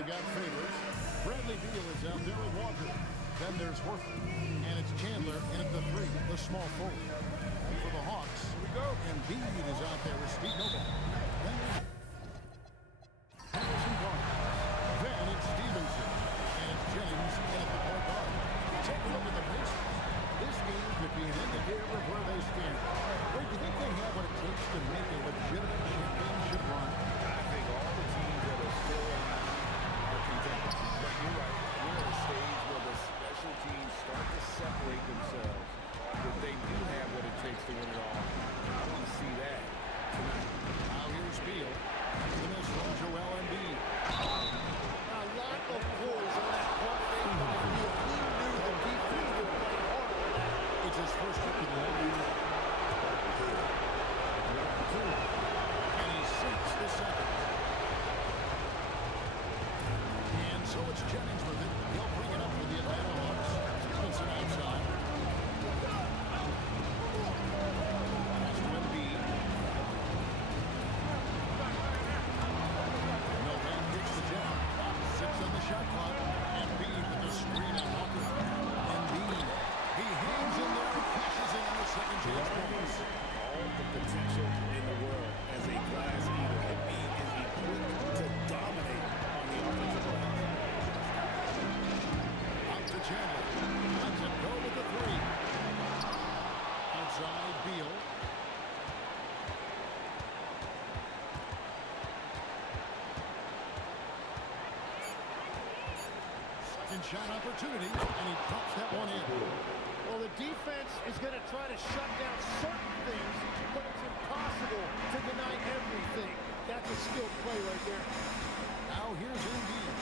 They've got Favors. Bradley Beal is out there with Walker. Then there's Horford. And it's Chandler in at the 3, the small forward. For the Hawks, here we go. Embiid is out there with Steve Noble. Then Harrison Barnes. Then it's Stevenson. And it's Jennings in at the point guard. Take a look at the Pacers. This game could be an indicator of where they stand. Wait, do you think they have what it takes to make a legitimate championship run? I think all the teams that are still around are contenders. But you're right. We're at a stage where the special teams start to separate themselves. If they do have what it takes to win it all, I want to see that tonight. Now here's Beal. The miss from Joel Embiid. A lot of pulls on that pump fake by Beal. He knew the defense would play hard on that. It's his first trip to the line. And he sinks the second. And so it's Jennings with it. He'll bring it up with the Atlanta Hawks. Stevenson outside. Pass to Embiid. No man gets the jump. 6 on the shot clock. Embiid with the screen on Walker. Embiid. He hangs in there and cashes in on the second chance points. All the potential in the world as a glass eater. Embiid is equipped to dominate on the offensive glass. Out to Chandler. Lets it go with the 3. Outside Beal. Second shot opportunity, and he pops that one in. Well, the defense is going to try to shut down certain things, but it's impossible to deny everything. That's a skilled play right there. Now here's Embiid.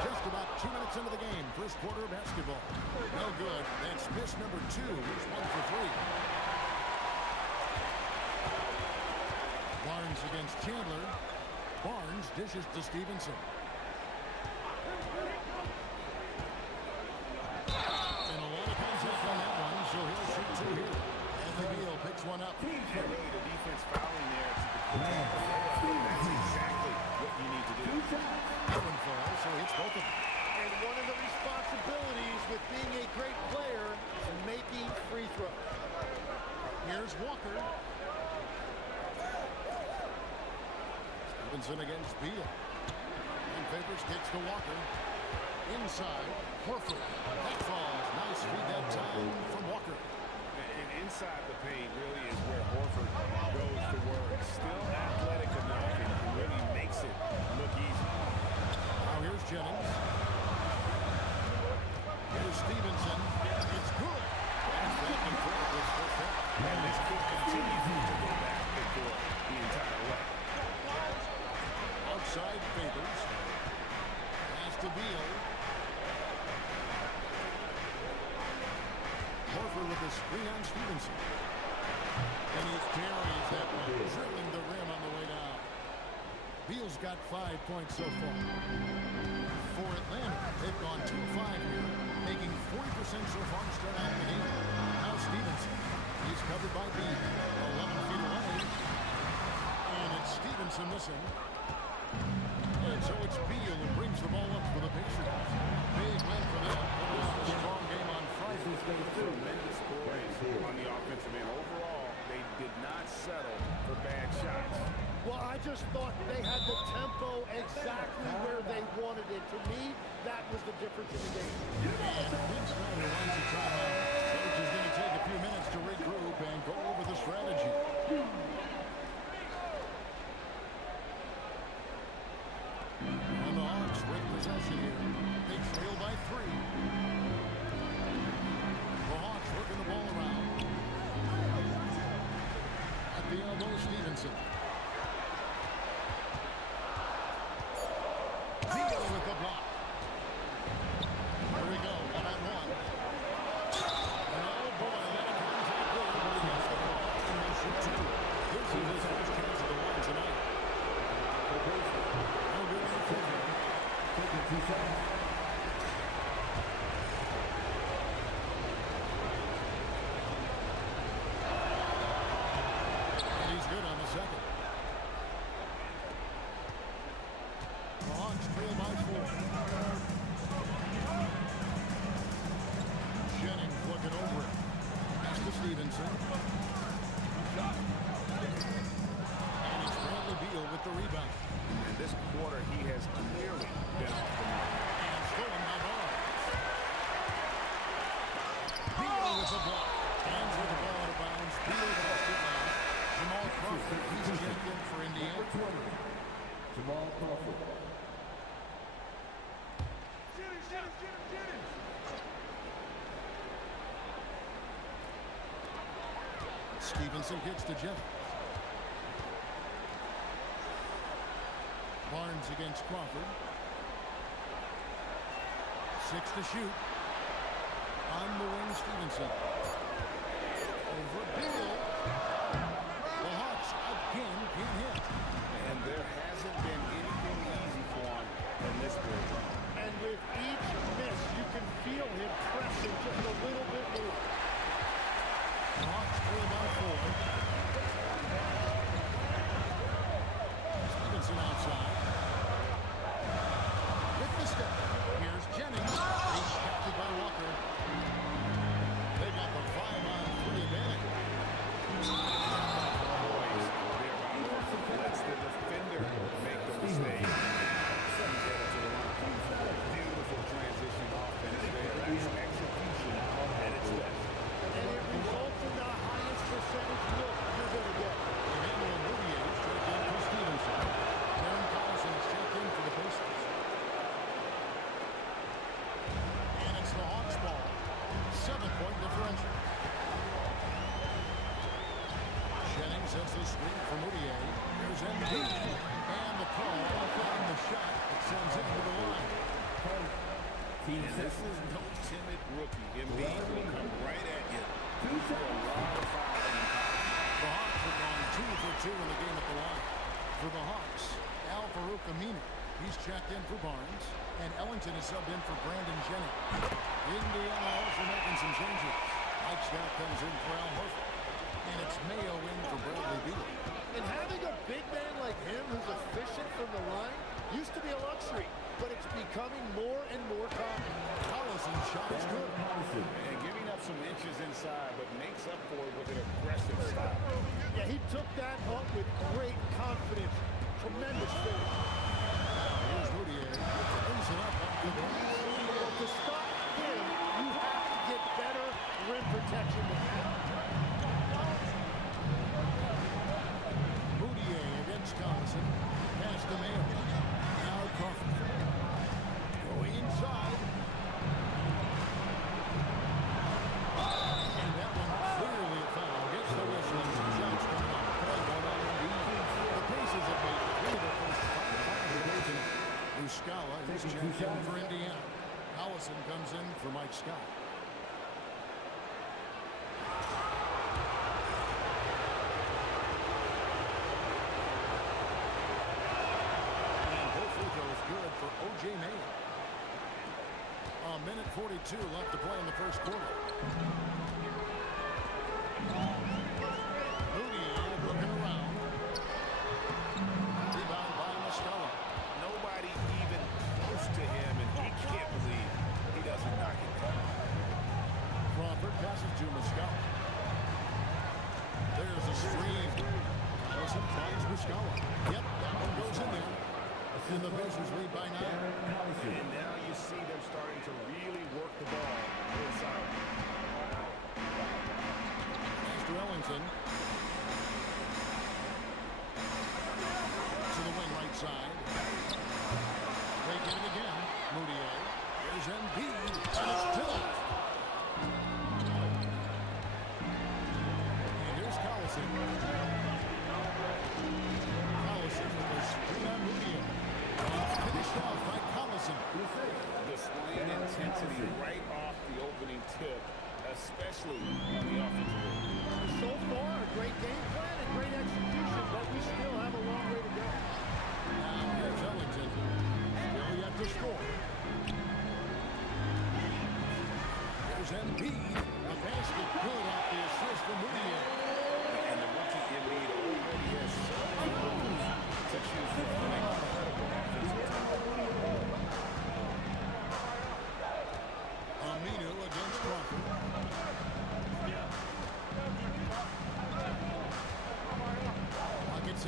Just about 2 minutes into the game, first quarter of basketball. No good. That's miss number 2. He's 1 for 3. Barnes against Chandler. Barnes dishes to Stevenson. And a lot of contact on that one, so he'll shoot 2 here. And Beal picks one up. And really the defense fouling there to that's exactly what you need to do. That one falls, so he hits both of them. And one of the responsibilities with being a great player is making free throws. Here's Walker. Stevenson against Beal. And Favors kicks to Walker. Inside, Horford. That falls. Nice feed that time from Walker. And inside the paint really is where Horford goes to work. Still athletic enough and really makes it look easy. Now here's Jennings. Here's Stevenson. It's good. And back and forth this first half. And this kid continues to go back and forth the entire way. Outside Favors. Pass to Beal. Horford with a screen on Stevenson. And he carries that one, drilling the rim on the way down. Beal's got 5 points so far. For Atlanta, they've gone 2 of 5 here, making 40% so far to start out the game. Now Stevenson. He's covered by Beal. 11 feet away. And it's Stevenson missing. And so it's Beal who brings the ball up for the Pacers. Big win for them. A strong game on Friday. Tremendous poise on the offensive end. Overall, they did not settle for bad shots. Well, I just thought they had the tempo exactly where they wanted it. To me, that was the difference in the game. And Quinn Snyder wants a timeout. Coach is going to take a few minutes to regroup and go over the strategy. And the Hawks with possession here. They trail by 3. The Hawks working the ball around. At the elbow, Stevenson. Beal with the block. Here we go, 1-on-1. And oh boy, a lot of contact there, but he gets the ball and they shoot 2. This is his first chance at the line tonight. No good on the taking 2 seconds. rebound. And this quarter, he has clearly been off the mark. And stolen by Barnes. Beal with the block. Hands with the ball out of bounds. Beal lost it now. Jamal Crawford, he's checked in for Indiana. Jamal Crawford. Stevenson gets to Jennings. Barnes against Crawford. 6 to shoot. On the wing, Stevenson. Over Beal. The Hawks again can't hit. And there hasn't been anything easy for him in this period. And with each miss, you can feel him pressing just a little bit more. The Hawks trail by 4. Stevenson outside. With the step. Here's Jennings. He's captured by Walker. They got the 5-on-3 advantage. Lets the defender make the mistake. Beautiful transition offense there. That's execution at its best. And it results in the highest percentage look you're going to get. Emmanuel Mudiay is checked in for Stevenson. Darren Collison is checked in for the Pacers. And it's the Hawks ball. 7-point differential. Jennings sets the screen for Mudiay. Here's Embiid. And the call on the shot. It sends it to the line. And this is no timid rookie. Embiid will come right at you. For a lot of fouls. The Hawks have gone 2 for 2 in the game at the line. For the Hawks, Al-Farouq Aminu. He's checked in for Barnes. And Ellington is subbed in for Brandon Jennings. Indiana also making some changes. Mike Scott comes in for Al Horford. And it's Mayo in for Bradley Beal. And having a big man like him who's efficient from the line used to be a luxury, but it's becoming more and more common. Collison's shot is good. And giving up some inches inside, but makes up for it with an aggressive style. Yeah, he took that up with great confidence. Tremendous finish. Here's Mudiay. Brings it up off the glass. Well, to stop him, you have to get better rim protection than that. Mudiay against Collison. Pass to Mayo. Now Crawford. Going inside. And that one clearly a foul. Gets the whistle. Some shots coming up. Play ball on Embiid. The Pacers have made 3 of their first 5 of tonight. Muscala is checked in for Indiana. Collison comes in for Mike Scott. Good for O.J. Mayo. A minute 42 left to play in the first quarter. Mudiay looking around. Rebound by Muscala. Nobody even close to him, and he can't believe he doesn't knock it down. Crawford passes to Muscala. There's a screen. Collison finds Muscala. Yep, that one goes in there. And the Pacers lead by 9. And now you see them starting to really work the ball inside. Pass to Ellington. To the wing right side. They get it again. Mudiay. Here's Embiid. And it's tipped. And here's Collison. Collison with a screen on Mudiay. Finished off by Collison. Displaying intensity right off the opening tip, especially on the offensive end. So far, a great game plan and great execution, but we still have a long way to go. Now here's Ellington. Still yet to score. Here's Embiid. The basket good off the assist from Mudiay. And the rookie Embiid already has so many moves to choose from. Aminu against Crawford. Pocket 6.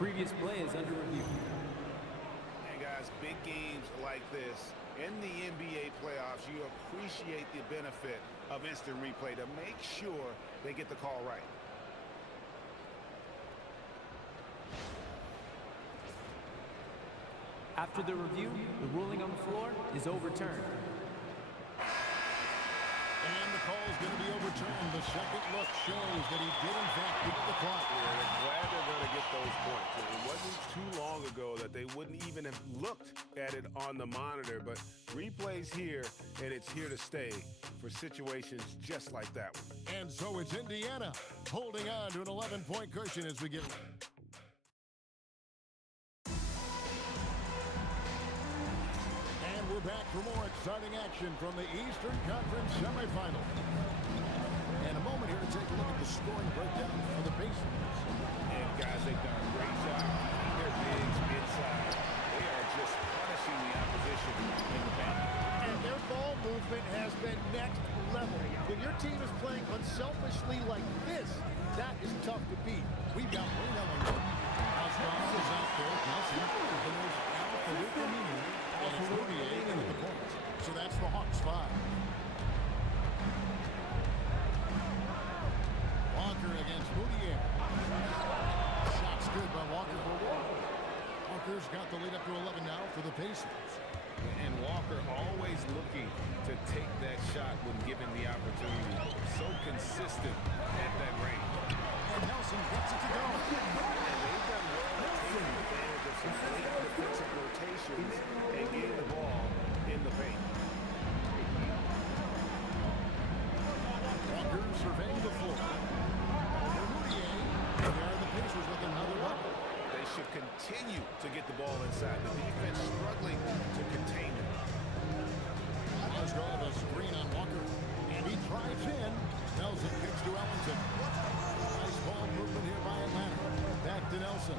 Previous play is under review. And guys, big games like this, in the NBA playoffs, you appreciate the benefit of instant replay to make sure they get the call right. After the review, the ruling on the floor is overturned. And the call is going to be overturned. The second look shows that he did, in fact, beat the clock. Yeah, they're glad they're going to get those points. It wasn't too long ago that they wouldn't even have looked at it on the monitor, but replay's here, and it's here to stay for situations just like that one. And so it's Indiana holding on to an 11-point cushion as we get... And we're back for more exciting action from the Eastern Conference semifinals. And a moment here to take a look at the scoring breakdown for the Pacers. And guys, they've done a great job keeping their bigs inside. They are just punishing the opposition in the paint. And their ball movement has been next level. When your team is playing unselfishly like this, that is tough to beat. We've got Wayne Ellington. Oswald is out there. Nelson. And there's Al-Farouq Aminu. And it's Moutier in at the point. So that's the Hawks 5. Walker against Moutier. Shot's good by Walker. Walker's got the lead up to 11 now for the Pacers. And Walker always looking to take that shot when given the opportunity. So consistent at that range. And Nelson gets it to go. And they've done well at taking advantage of some late defensive rotations and getting the ball in the paint. Walker surveying the floor. Over Moutier. And there are the Pacers with another bucket. They should continue to get the ball inside. The defense struggling to contain it. Oswald a screen on Walker. And he drives in. Nelson kicks to Ellington. Nice ball movement here by Atlanta. Back to Nelson.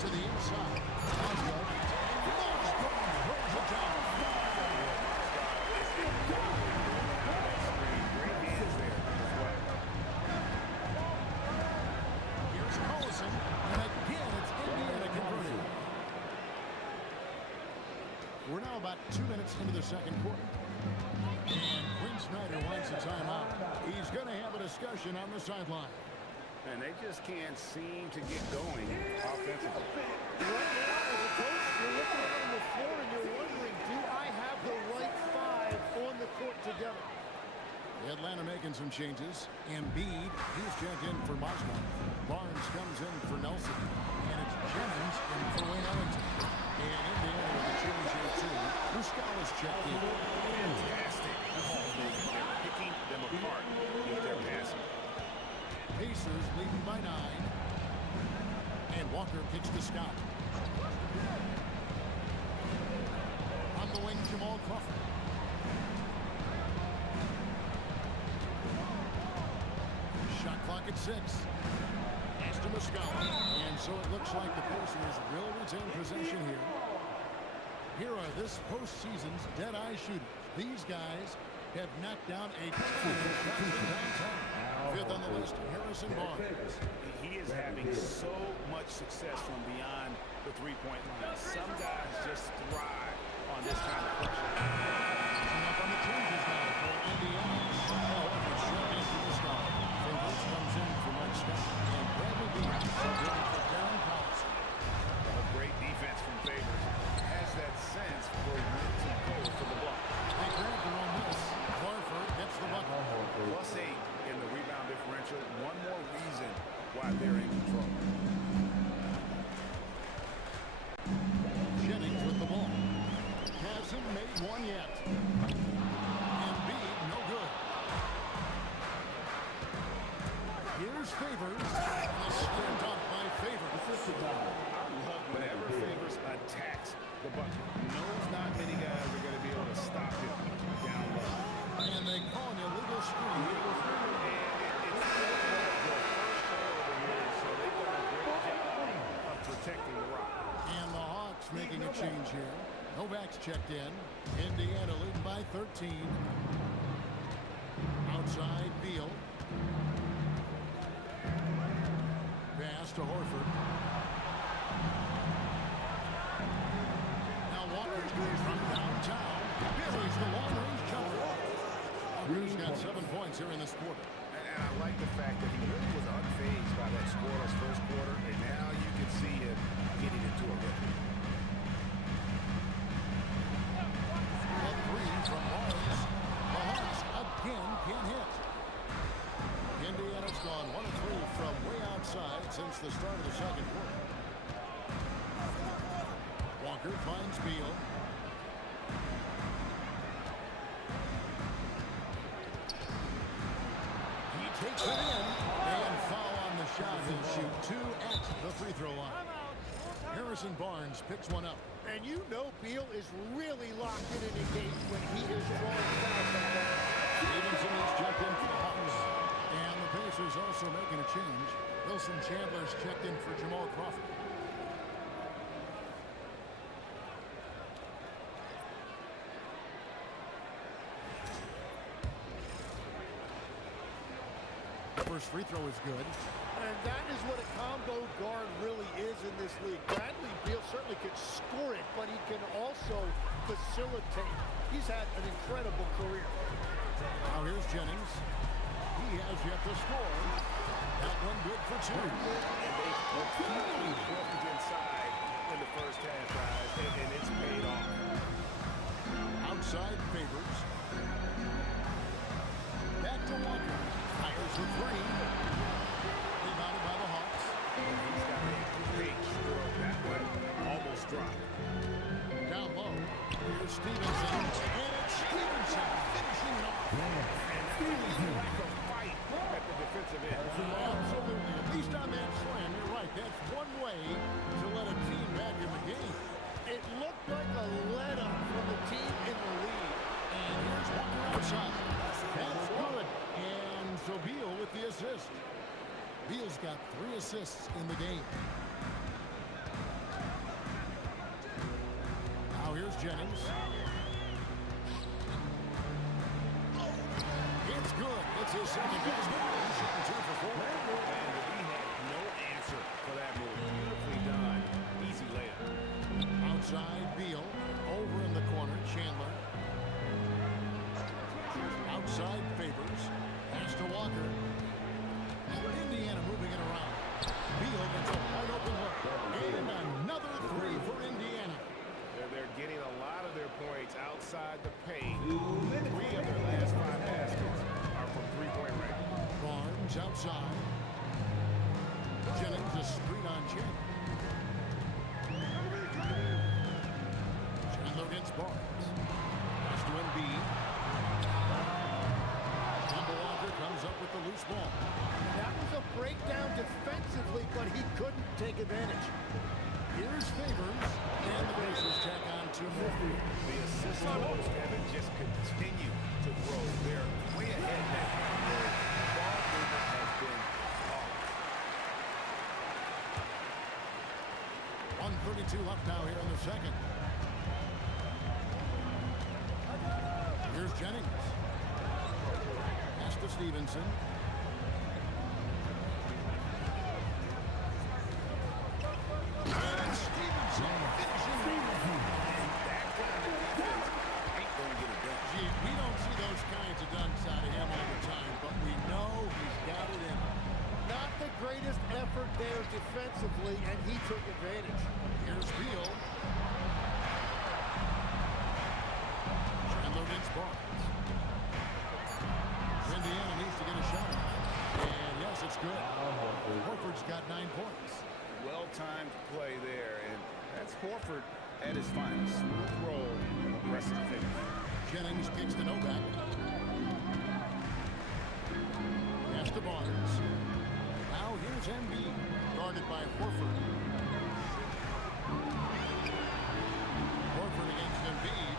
To the inside. Oswald. Throws it down. Great hands there as well. Here's Collison. And again, it's Indiana converting. We're now about 2 minutes into the second quarter. And Quinn Snyder wants a timeout. He's going to have a discussion on the sideline. And they just can't seem to get going offensively. Right now, as a coach, you're looking out on the floor and you're wondering, do I have the right 5 on the court together? Atlanta making some changes. Embiid, he's checked in for Mosman. Barnes comes in for Nelson. And it's Jennings in for Wayne Ellington. And Indiana with a change here too. Muscala's checked in. Fantastic. They're picking them apart with their passing. Pacers leading by 9. And Walker kicks to Scott. On the wing, Jamal Crawford. Shot clock at 6. Pass to Muscala. And so it looks like the Pacers will retain possession here. Here are this postseason's dead-eye shooters. These guys have knocked down a ton of shots from downtown. 5th on the list, Harrison Barnes. He is having so much success from beyond the three-point line. Some guys just thrive on this kind of pressure. Catching up on the changes now for Indiana. However, short into the star. Favors comes in for Mike Scott. And Bradley Beal comes in for Darren Collins. A great defense from Favors. Has that sense for when to go for the block. They grab their own miss. Crawford gets the bucket. +8 in the rebound differential. One more reason why they're in control. Jennings with the ball. Hasn't made one yet. Embiid, no good. Here's Favors. A slam dunk by Favors. I love whenever Favors attacks the bucket. Knows not many guys are going to be able to stop him down low. And they call an illegal screen. And it's the first goal of the year, so they've done a great job of protecting the rock. And the Hawks making a change here. Novak's checked in. Indiana leading by 13. Outside, Beal. pass to Horford. Now Walker from downtown. Buries the long-range jumper. Walker's got 7 points here in this quarter. And I like the fact that he really was unfazed by that scoreless first quarter, and now you can see him getting into a rhythm. A three from Lawrence. The Hawks again can't hit. Indiana's gone 1 of 3 from way outside since the start of the second quarter. Walker finds Beal. He takes it in, and foul on the shot. He'll shoot 2 at the free throw line. Harrison Barnes picks one up. And you know Beal is really locked in and engaged when he is drawing fouls like that. Stevenson has jumped in for the Hawks. And the Pacers also making a change. Wilson Chandler's checked in for Jamal Crawford. First free throw is good. And that is what a combo guard really is in this league. Bradley Beal certainly could score it, but he can also facilitate. He's had an incredible career. Now here's Jennings. He has yet to score. That one good for 2. And they repeatedly broke inside in the first half, guys, and it's paid off. Outside Favors. Back to Walker. Fires for 3. Rebounded by the Hawks. He's got a great stroke that way. Almost dropped. Down low. Here's Stevenson. And it's Stevenson finishing it off. And that's like a fight at the defensive end. Absolutely. At least on that slam, you're right. That's one way to let a team back in the game. It looked like a let-up from the team in the lead. And here's Walker outside. That's good. And so Beal with the assist. Beal's got 3 assists in the game. Now here's Jennings. It's good. It's his second basket. He's shooting 2 for 4. And he had no answer for that move. Beautifully done. Easy layup. Outside Beal. Over in the corner, Chandler. Outside Favors. Pass to Walker. Indiana moving it around. Beal gets a wide open look. And another 3 for Indiana. They're getting a lot of their points outside the paint. 3 of their last 5 baskets are from three-point range. Barnes outside. Jennings a screen on Chandler. Chandler against Barnes. Pass to Embiid. Kemba Walker comes up with the loose ball. That was a breakdown defensively, but he couldn't take advantage. Here's Favors. And the Pacers tack on 2 more. The assist totals, Kevin, just continue to grow. They're way ahead in that category. Ball movement has been off. 1:32 left now here in the second. Here's Jennings. Pass to Stevenson. And Stevenson finishing it. That kind of defense ain't going to get it done. Gee, we don't see those kinds of dunks out of him all the time, but we know he's got it in him. Not the greatest effort there defensively, and he took advantage. Here's Beal. Chandler against Barnes. Indiana needs to get a shot. And yes, it's good. Horford's got 9 points. Well-timed play there, and that's Horford at his finest. Smooth roll, aggressive finish. Jennings kicks to Novak. Pass to Barnes. Now here's Embiid, guarded by Horford. Horford against Embiid.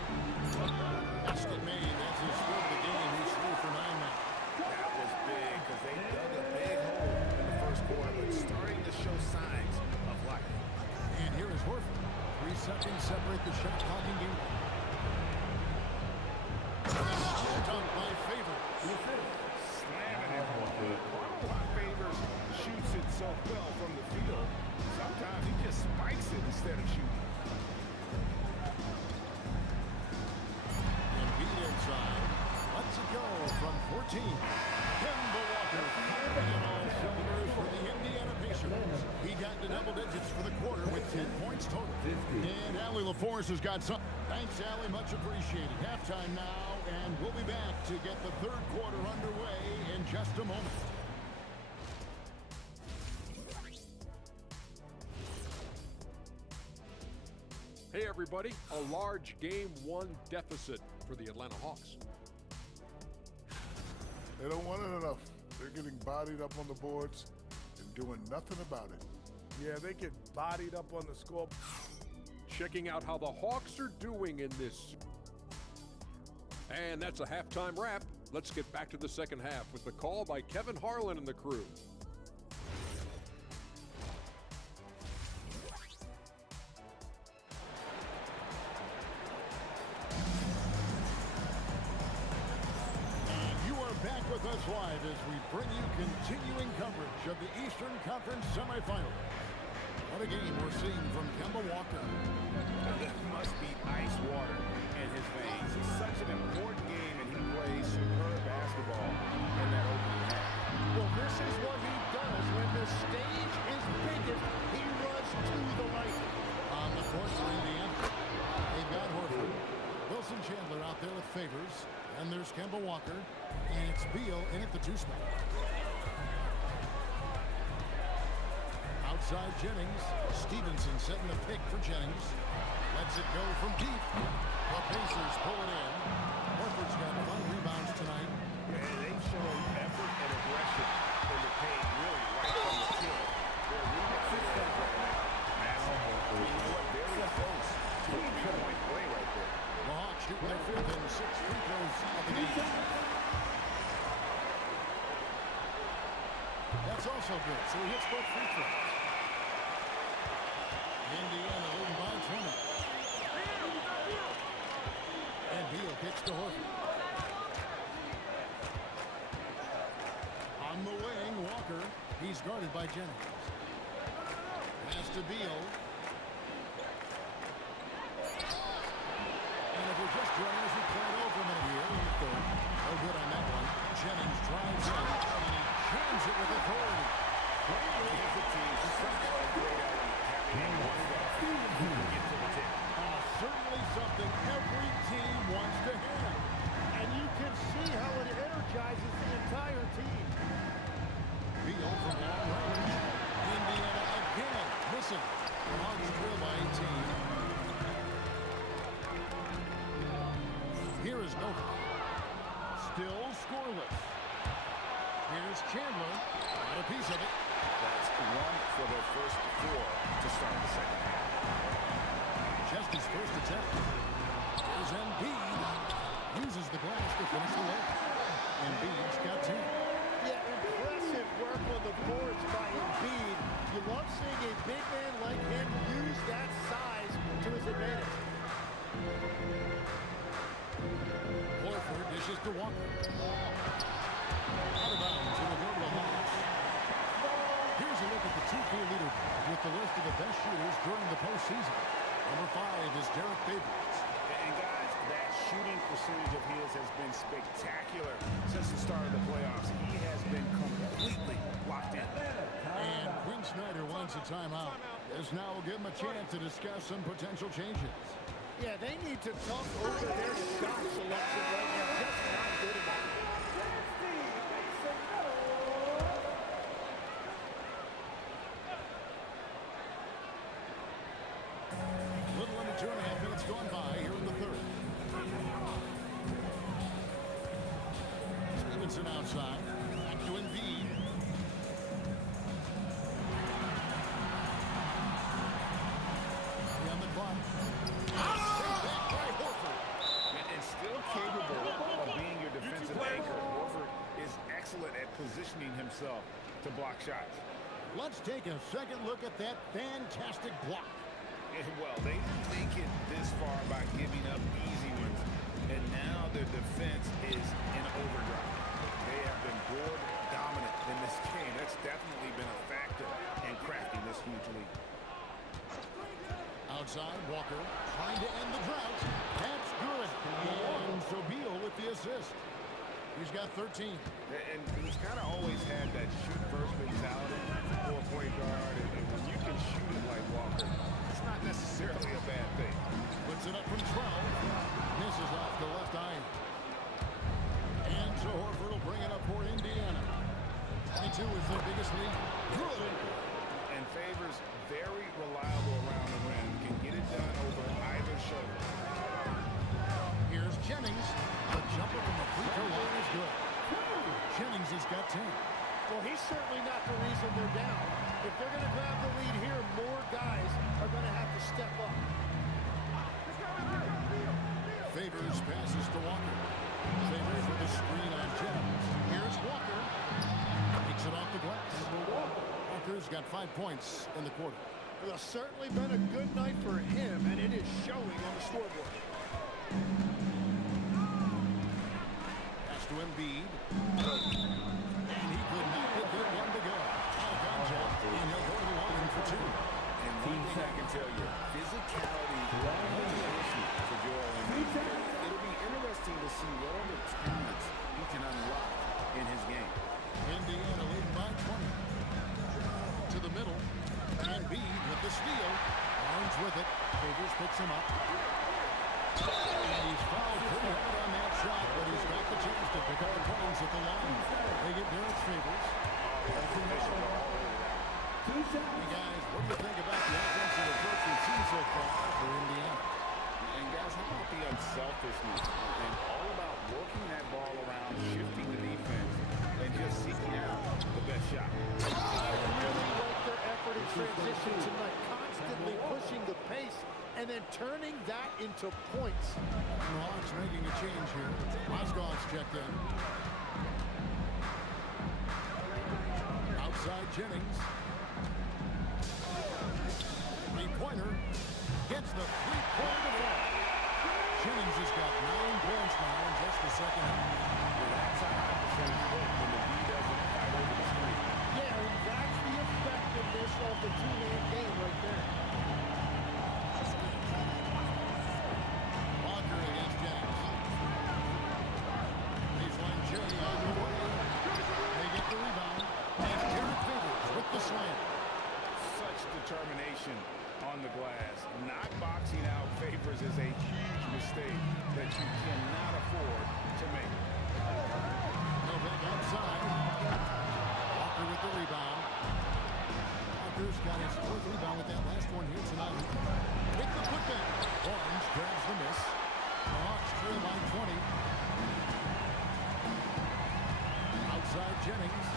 Basket made. That's his 4th of the game. He's 3 for 9 now. That was big because they dug a big hole in the first quarter, but starting to show signs of life. And here is Horford. 3 seconds separate the shot clock and game. Dunk by Favors. Slamming it. Favors shoots it so well from the field. instead of shooting. Embiid inside. Lets it go from 14. Kemba Walker firing on all cylinders for the Indiana Pacers. He got to double digits for the quarter with 10 points total. And Allie LaForce has got some. Thanks, Allie. Much appreciated. Halftime now, and we'll be back to get the third quarter underway in just a moment. Hey everybody, a large Game 1 deficit for the Atlanta Hawks. They don't want it enough. They're getting bodied up on the boards and doing nothing about it. Yeah, they get bodied up on the score. Checking out how the Hawks are doing in this. And that's a halftime wrap. Let's get back to the second half with the call by Kevin Harlan and the crew. Back with us live as we bring you continuing coverage of the Eastern Conference semifinals. What a game we're seeing from Kemba Walker. It must be ice water in his veins. It's such an important game, and he plays superb basketball in that opening half. Well, this is what he does when the stage is biggest. He runs to the light. On the court for Indiana, they've got Horford. Wilson Chandler out there with Favors. And there's Kemba Walker. And it's Beal in at the two spot. Outside Jennings. Stevenson setting the pick for Jennings. Lets it go from deep. The Pacers pull it in. Horford's got 5 rebounds tonight. And they've shown effort and aggression in the paint, really right from the tip. Their rebounding is right now massive. You know what? Very close to a 3-point play right there. The Hawks shooting their 5th and 6th free throws of the game. That's also good, so he hits both free throws. Indiana leading by 20. And Beal kicks to Horford. On the wing, Walker. He's guarded by Jennings. Pass to Beal. And if we're just joining us, we played over a minute here in the third. No good on that one. Jennings drives in, and he jams it with authority. Playing against the team, such a great element, having a one-guard who can get to the tip. Certainly something every team wants to have. And you can see how it energizes the entire team. Beal from long range. Indiana again missing. The Hawks trail by 18. Here is Nova. Still scoreless. Here's Chandler. Got a piece of it. That's one for their first 4 to start the second half. Just his first attempt. Here's Embiid. Uses the glass to finish the leg. Embiid's got 10. Yeah, impressive work on the boards by Embiid. You love seeing a big man like him use that size to his advantage. Horford dishes to Walker. Out of bounds, it'll go to the Hawks. Here's a look at the 2-2 leaderboard with the list of the best shooters during the postseason. Number 5 is Derek Favors. And guys, that shooting percentage of his has been spectacular since the start of the playoffs. He has been completely locked in. And Quinn Snyder wants a timeout. This now will give him a chance to discuss some potential changes. Yeah, they need to talk over their shot selection right now. Just not good enough. Little under 2.5 minutes gone by here in the third. Stevenson outside. Back to Embiid. On the clock. Take back by Horford. And still capable of being your defensive anchor. Horford is excellent at positioning himself to block shots. Let's take a second look at that fantastic block. And well, they didn't make it this far by giving up easy ones. And now their defense is in overdrive. They have been board dominant in this game. That's definitely been a factor in crafting this huge lead. Outside, Walker trying to end the drought. That's good. And so Beal with the assist. He's got 13. And he's kind of always had that shoot-first mentality for a point guard. And when you can shoot it like Walker, it's not necessarily a bad thing. Puts it up from 12. Misses off the left iron. And so Horford will bring it up for Indiana. 22 is their biggest lead. Good. And Favors very reliable around the rim. Can get it done over either shoulder. Here's Jennings. The jumper from the free throw line is good. Jennings has got 10. Well, he's certainly not the reason they're down. If they're going to grab the lead here, more guys are going to have to step up. Favors passes to Walker. Favors with the screen on Jennings. Here's Walker. Takes it off the glass. Walker's got 5 points in the quarter. Well, it's certainly been a good night for him, and it is showing on the scoreboard. Pass to Embiid. And he could not get good one to go. Foul contact, and he'll go to the line for 2. And one thing I can tell you, physicality is an issue for Joel Embiid. It'll be interesting to see what other talents he can unlock in his game. Indiana leading by 20. To the middle. Embiid with the steal. Barnes with it. Favors picks him up. And he's fouled pretty hard on that shot, but he's got the chance to pick up the points at the line. They get Derek Favors. Hey guys, what do you think about the offensive approach we've seen so far for Indiana? And guys, how about the unselfishness and all about working that ball around, shifting the defense, and just seeking out the best shot. I really like their effort in transition tonight, constantly pushing the pace and then turning that into points. Hawks making a change here. Mozgov's checked in. Outside Jennings. Three-pointer. Gets the three-pointer to fall. Jennings has got 9 points now in just the second half. Well, that's a high percentage hit when the D doesn't fight over the screen. Yeah, and that's the effectiveness of the two-man game right there. Walker against Jennings. Baseline J on the way. They get the rebound. And Derek Favors with the slam. Such determination on the glass. Not boxing out Favors is a huge mistake that you cannot afford to make. Novak outside. Walker with the rebound. Walker's got his 4th rebound with that last one here tonight. With the putback. Barnes grabs the miss. The Hawks trail by 20. Outside Jennings.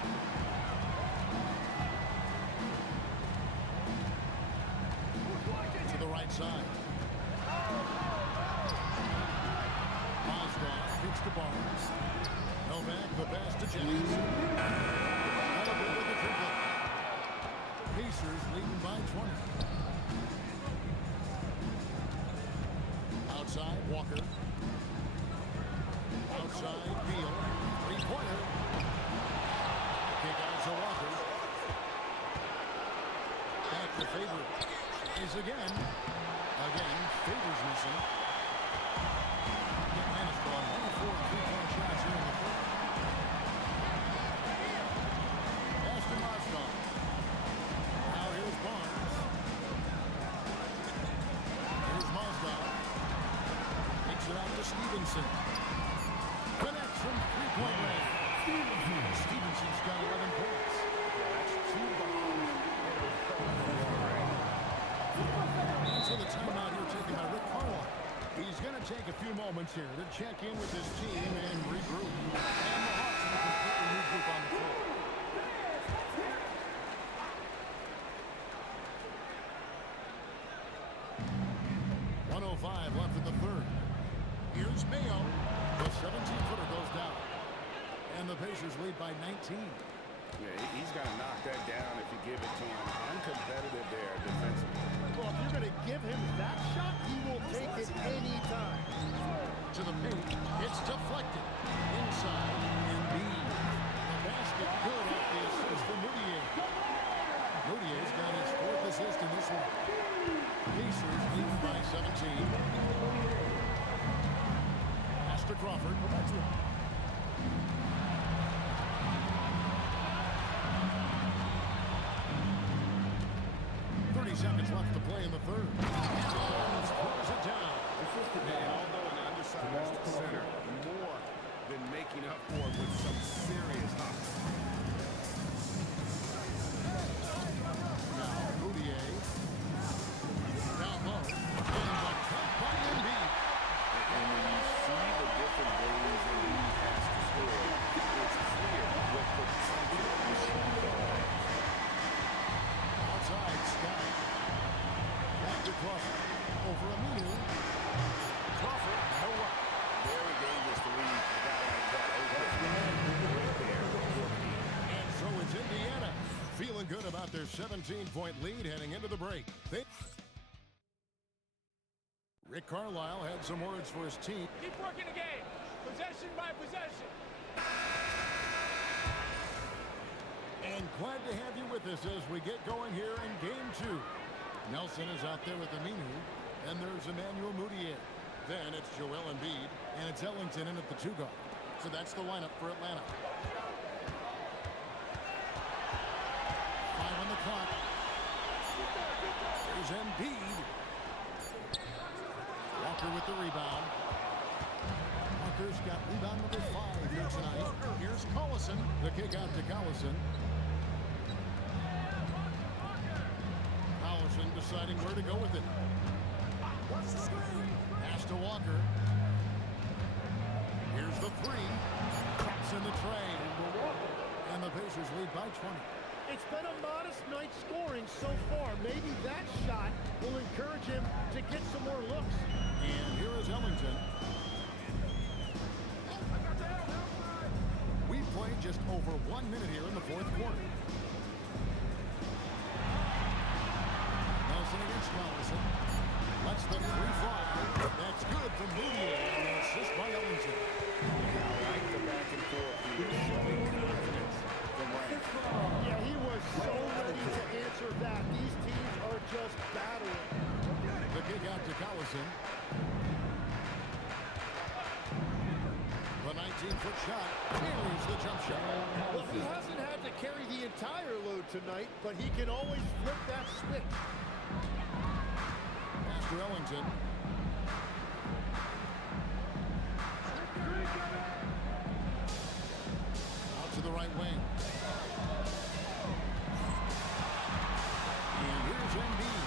To the right side. Mozgov kicks to Barnes. Novak, the pass to Jennings. Elabor with the triple. Pacers leading by 20. Outside, Walker. Outside, Beal. Three-pointer. Kick out to Walker. Back to Favors. Is again. Again, Favors missing. Man has gone 1 of 4 3-point shots here in the third. Pass to Mozgov. Now here's Barnes. Here's Mozgov. Takes it out to Stevenson. Connects from 3-point range. Stevenson's got 11 points. That's 2 bombs in a row. And so the timeout here taken by Rick Carlisle. He's going to take a few moments here to check in with his team and regroup. And the Hawks in a completely new group on the floor. 1:05 left in the third. Here's Mayo. The 17-footer goes down. And the Pacers lead by 19. Yeah, he's got to knock that down if you give it to him. Uncompetitive there defensively. Well, if you're going to give him that shot, he will take it any time. To the paint. It's deflected. Inside. Embiid. The basket good off the assist from Moutier. Moutier's got his 4th assist in this one. Pacers lead Crawford provides one. 30 seconds left to play in the third. Adams throws it down. And although an undersized center, more than making up for it with some serious hops. Now Moutier. Down low. And the cut by Embiid. And when you see the different ways that he has to score, it's clear what potential machines are. Outside, Scott. Back to Crawford. Over Aminu. Crawford, no up. Very dangerous to leave a guy like that open. Right there. And so it's Indiana. Feeling good about their 17-point lead heading into the break. Rick Carlisle had some words for his team. Keep working the game. Possession by possession. And glad to have you with us as we get going here in game 2. Nelson is out there with Aminu, and there's Emmanuel Moutier. Then it's Joel Embiid, and it's Ellington in at the 2 guard. So that's the lineup for Atlanta. 5 on the clock. There's Embiid. Walker with the rebound. Walker's got rebound number 5 here tonight. Here's Collison. The kick out to Collison. Collison deciding where to go with it. Pass to Walker. Here's the 3. Traps in the tray. And the Pacers lead by 20. It's been a modest night scoring so far. Maybe that shot will encourage him to get some more looks. And here is Ellington. We played just over 1 minute here in the 4th quarter. Nelson against Collison. Lets the 3 fly. That's good from Moutier. And an assist by Ellington. I like the back and forth. He was showing confidence from range. Yeah, he was so ready to answer that. These teams are just battling. The kick out to Collison. The 19-foot shot. Here's the jump shot. Well, he hasn't had to carry the entire load tonight, but he can always flip that switch. Pass to Ellington. Out to the right wing. And here's Embiid.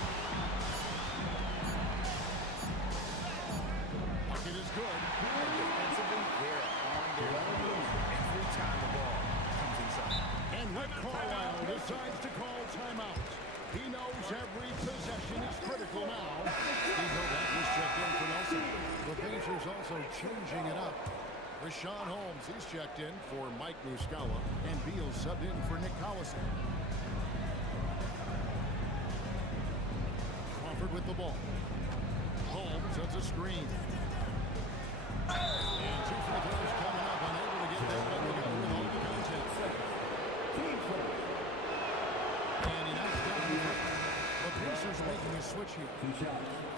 Bucket is good. Defensively, they're on their heels every time the ball comes inside. And Rick Carlisle decides to call timeouts. He knows every possession is critical now. Steve Novak is checked in for Nelson. The Pacers also changing it up. Rashawn Holmes, he's checked in for Mike Muscala. And Beal subbed in for Nick Collison. Crawford with the ball. Holmes sets a screen. And 2 free throws coming up. Unable to get that one to go with all the content. And he knocks down the Pacers making a switch here.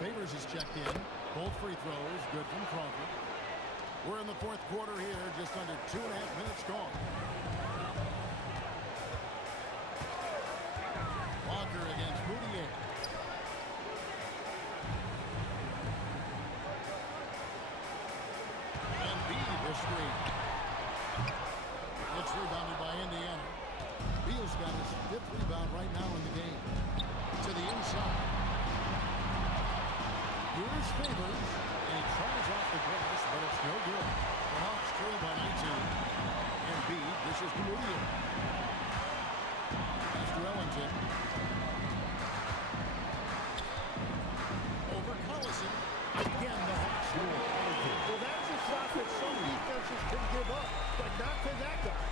Favors is checked in. Both free throws good from Crawford. We're in the 4th quarter here, just under 2.5 minutes gone. Walker against Moutier. Embiid the screen. It's rebounded by Indiana. Beal's got his 5th rebound right now in the game. To the inside. Here's Favors. And he tries off the glass, but it's no good. The Hawks trail by 19. Embiid dishes to Moutier. Pass to Ellington. Over Collison. Again, the Hawks score. Well, that's a shot that some defenses can give up, but not to that guy.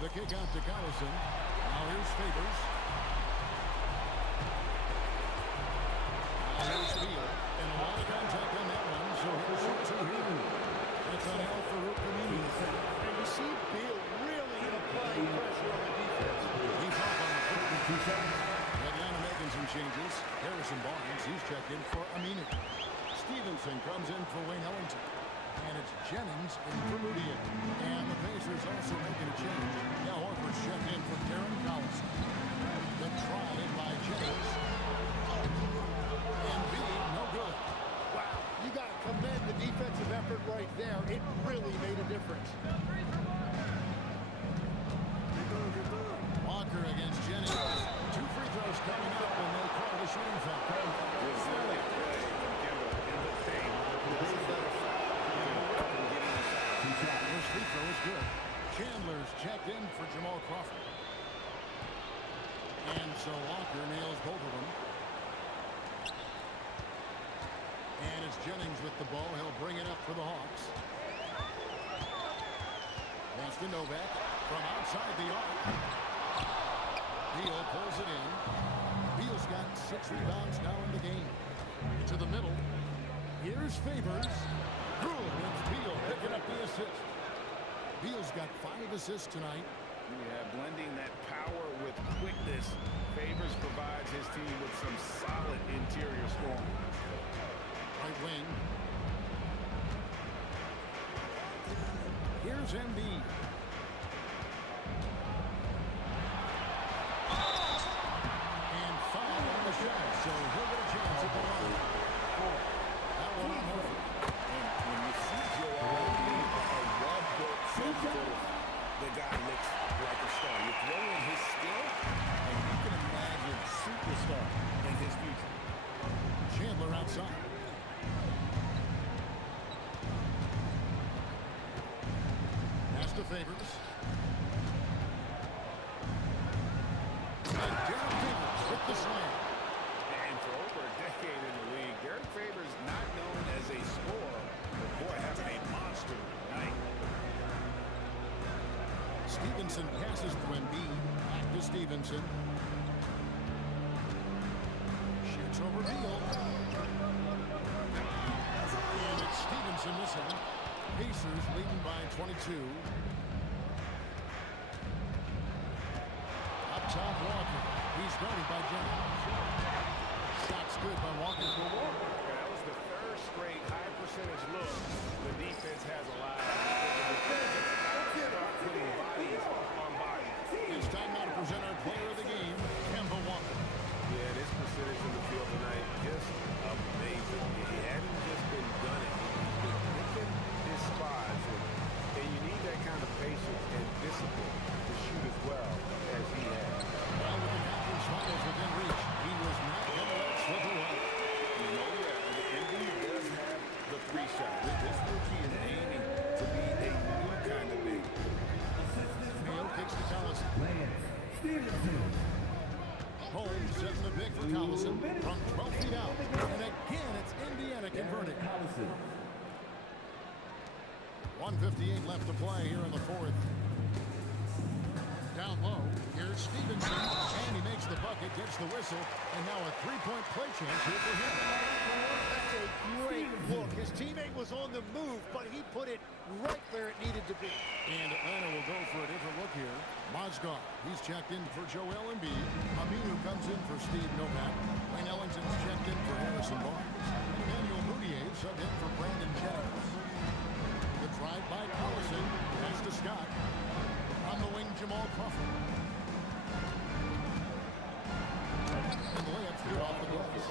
The kick out to Collison. Now here's Favors. Now here's Beal. And a lot of contact on that one, so here's shoot 2 here. That's on Al Farouk Aminu. And you see Beal really applying pressure on the defense. He's off on the 52 seconds. Atlanta making some changes. Harrison Barnes, he's checked in for Aminu. Stevenson comes in for Wayne Ellington. And it's Jennings in for Moutier. And the Pacers also making a change. Now Horford's checked in for Darren Collison. The try by Jennings. Embiid, no good. Wow, you got to commend the defensive effort right there. It really made a difference. Walker against Jennings. 2 free throws coming up, and they call the shooting foul. Resilient play from Kendall in the paint. Doesn't let a foul from getting the foul. First free throw is good. Chandler's checked in for Jamal Crawford. And so Walker nails both of them. And it's Jennings with the ball. He'll bring it up for the Hawks. Pass to Novak from outside the arc. Beal pulls it in. Beal's got 6 rebounds now in the game. To the middle. Here's Favors. Good. It's Beal picking up the assist. Beal's got 5 assists tonight. Yeah, blending that power with quickness. Favors provides his team with some solid interior scoring. Right wing. Here's Embiid. And foul on the shot, so he'll get a chance at the line. That one on Horford. And when you see Joel Embiid, a well-built 7-footer, the guy looks like a star. You throw in his skill, and you can imagine superstar in his future. Chandler outside. Pass to Favors. And Derek Favors with the slam. And for over a decade in the league, Derek Favors not known as a scorer, but boy, having a monster night. Stevenson passes to Embiid. Back to Stevenson. Shoots over Beal. And it's Stevenson missing. Pacers leading by 22. Up top, Walker. He's guarded by Jennings. Shot's good by Walker. That was the third straight high percentage look the defense has allowed. The defense start putting bodies on bodies. It's time now to present our player of the game, Kemba Walker. Yeah, this percentage from the field tonight, just amazing. He hadn't just been gunning. He's been picking his spots. And you need that kind of patience and discipline to shoot as well as he has. Well, with the conference finals within reach, he was not going to let it slip away. You know, yeah, the NBA does have the 3 shot. This rookie is aiming to be a new kind of big. Mayo kicks to Collison. Holmes setting the big for Collison from 12 feet out. And again, it's Indiana converting. 1:58 left to play here in the 4th. Down low, here's Stevenson, and he makes the bucket, gets the whistle, and now a 3-point play chance here for him. That's a great look. His teammate was on the move, but he put it right where it needed to be. And Atlanta will go for a different look here. Mozgov, he's checked in for Joel Embiid. Aminu comes in for Steve Novak. Wayne Ellington's checked in for Harrison Barnes. Emmanuel Moutier subbed in for Brandon Jennings. The drive by Collison, pass to Scott. On the wing, Jamal Crawford. And the layup's good off the glass.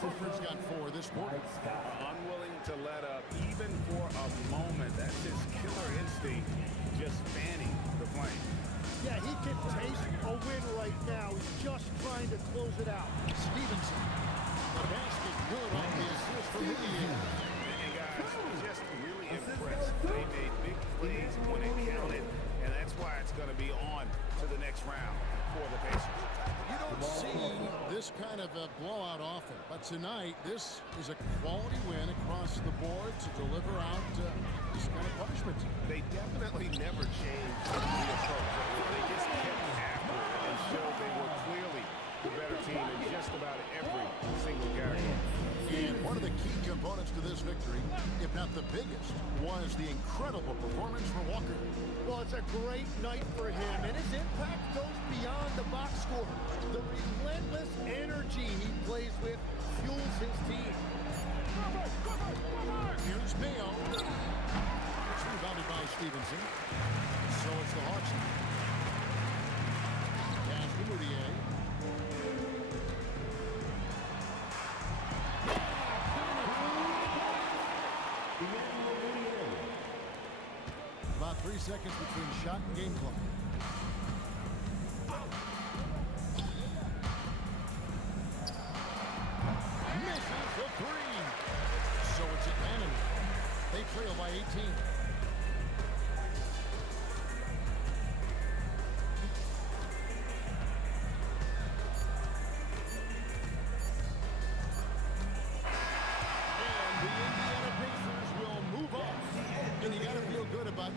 Crawford's got 4 this quarter. Unwilling to let up even for a moment. That's his killer instinct, just fanning the flame. Yeah, he can taste a win right now. He's just trying to close it out. Stevenson. The basket good on the assist for Moutier. And guys, just really impressed. They made big plays when it counted, and that's why it's going to be on to the next round for the Pacers. You don't see this kind of a blowout often, but tonight this is a quality win across the board to deliver out this kind of punishment. They definitely never changed the approach. They just kept after it and showed they were clearly the better team in just about every single category. And one of the key components to this victory, if not the biggest, was the incredible performance for Walker. Well, it's a great night for him, and his impact goes beyond the box score. The relentless energy he plays with fuels his team. 3 seconds between shot and game clock. Misses the three. So it's Atlanta. They trail by 18.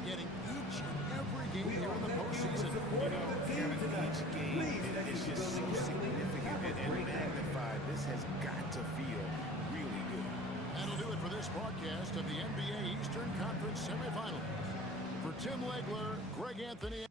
Getting each and every game here in the postseason. You know, Kevin, each game is just so significant and magnified. This has got to feel really good. That'll do it for this broadcast of the NBA Eastern Conference Semifinals. For Tim Legler, Greg Anthony,